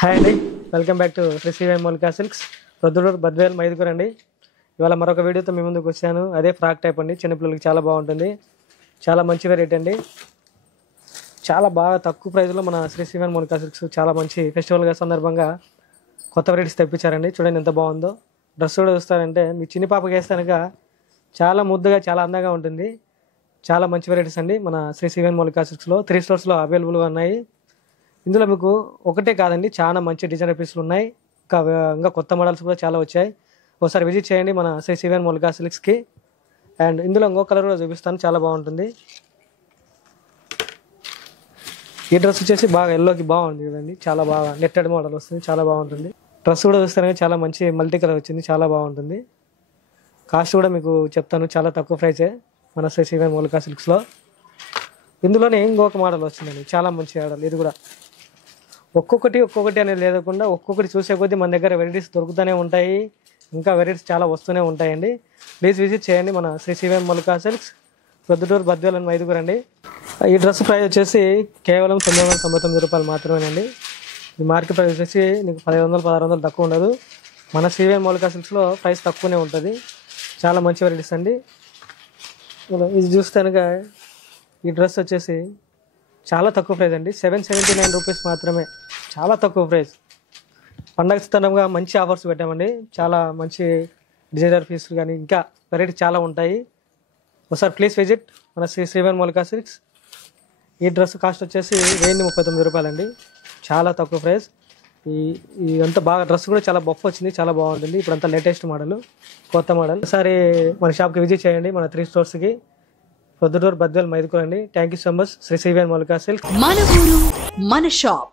Hi అండి, welcome back to Shri CVN Moulika Silks, Proddatur Badvel Mydukur అండి. ఇవాళ మరొక వీడియోతో మీ ముందుకు వచ్చాను. అదే ఫ్రాక్ టైప్ అండి, చిన్నపిల్లలకి చాలా బాగుంటుంది. చాలా మంచి వెరైటీ అండి, చాలా బాగా తక్కువ ప్రైస్లో మన శ్రీ సివిఎన్ మౌలికా సిల్క్స్ చాలా మంచి ఫెస్టివల్గా సందర్భంగా కొత్త వెరైటీస్ తెప్పించారండి. చూడండి ఎంత బాగుందో. డ్రెస్ కూడా చూస్తారంటే మీ చిన్ని పాపకి వేస్తానుక చాలా ముద్దుగా చాలా అందంగా ఉంటుంది. చాలా మంచి వెరైటీస్ అండి మన శ్రీ సివిఎన్ మౌలికా సిల్క్స్లో 3 స్టోర్స్లో అవైలబుల్గా ఉన్నాయి. ఇందులో మీకు ఒకటే కాదండి, చాలా మంచి డిజైనర్ పీసులు ఉన్నాయి. ఇంకా కొత్త మోడల్స్ కూడా చాలా వచ్చాయి. ఒకసారి విజిట్ చేయండి మన శ్రీ సివిఎన్ మౌలికా సిల్క్స్కి. అండ్ ఇందులో ఇంకో కలర్ కూడా చూపిస్తాను, చాలా బాగుంటుంది. ఈ డ్రెస్ వచ్చేసి బాగా ఎల్లోకి బాగుంది కదండి, చాలా బాగా నెట్టెడ్ మోడల్ వస్తుంది, చాలా బాగుంటుంది. డ్రెస్ కూడా చూస్తాను చాలా మంచి మల్టీ కలర్ వచ్చింది, చాలా బాగుంటుంది. కాస్ట్ కూడా మీకు చెప్తాను, చాలా తక్కువ ప్రైసే మన శ్రీ సివిఎన్ మౌలికా సిల్క్స్లో. ఇందులోనే ఇంకొక మోడల్ వచ్చిందండి, చాలా మంచి మోడల్. ఇది కూడా ఒక్కొక్కటి అనేది లేకుండా ఒక్కొక్కటి చూసే కొద్దీ మన దగ్గర వెరైటీస్ దొరుకుతూనే ఉంటాయి. ఇంకా వెరైటీస్ చాలా వస్తూనే ఉంటాయండి. ప్లీజ్ విజిట్ చేయండి మన Shri CVN Moulika Silks, Proddatur Badvel and Mydukur అండి. ఈ డ్రెస్ ప్రైస్ వచ్చేసి కేవలం 999 రూపాయలు మాత్రమేనండి. ఈ మార్కెట్ ప్రైస్ వచ్చేసి మీకు 1500 1600 తక్కువ ఉండదు. మన సివిఎన్ మౌలికా సిల్క్స్లో ప్రైస్ తక్కువనే ఉంటుంది. చాలా మంచి వెరైటీస్ అండి. ఇది చూస్తానుగా ఈ డ్రెస్ వచ్చేసి చాలా తక్కువ ప్రైస్ అండి, 779 రూపీస్ మాత్రమే. చాలా తక్కువ ప్రైస్. పండగ స్థానంగా మంచి ఆఫర్స్ పెట్టామండి. చాలా మంచి డిజైనర్ పీసులు కానీ ఇంకా వెరైటీ చాలా ఉంటాయి. ఒకసారి ప్లీజ్ విజిట్ మన శ్రీ సివిఎన్ మౌలికా సిల్క్స్. ఈ డ్రెస్ కాస్ట్ వచ్చేసి 1039 రూపాయలండి, చాలా తక్కువ ప్రైస్. ఈ అంతా బాగా డ్రెస్ కూడా చాలా బఫ్ వచ్చింది, చాలా బాగుంటుంది. ఇప్పుడంతా లేటెస్ట్ మోడల్, కొత్త మోడల్. ఒకసారి మన షాప్కి విజిట్ చేయండి, మన 3 స్టోర్స్కి, ప్రొద్దుటూరు బద్వేల్ మైదుకూరు అండి. Thank you so much Shri CVN Moulika Silks. మన ఊరు మన షాప్.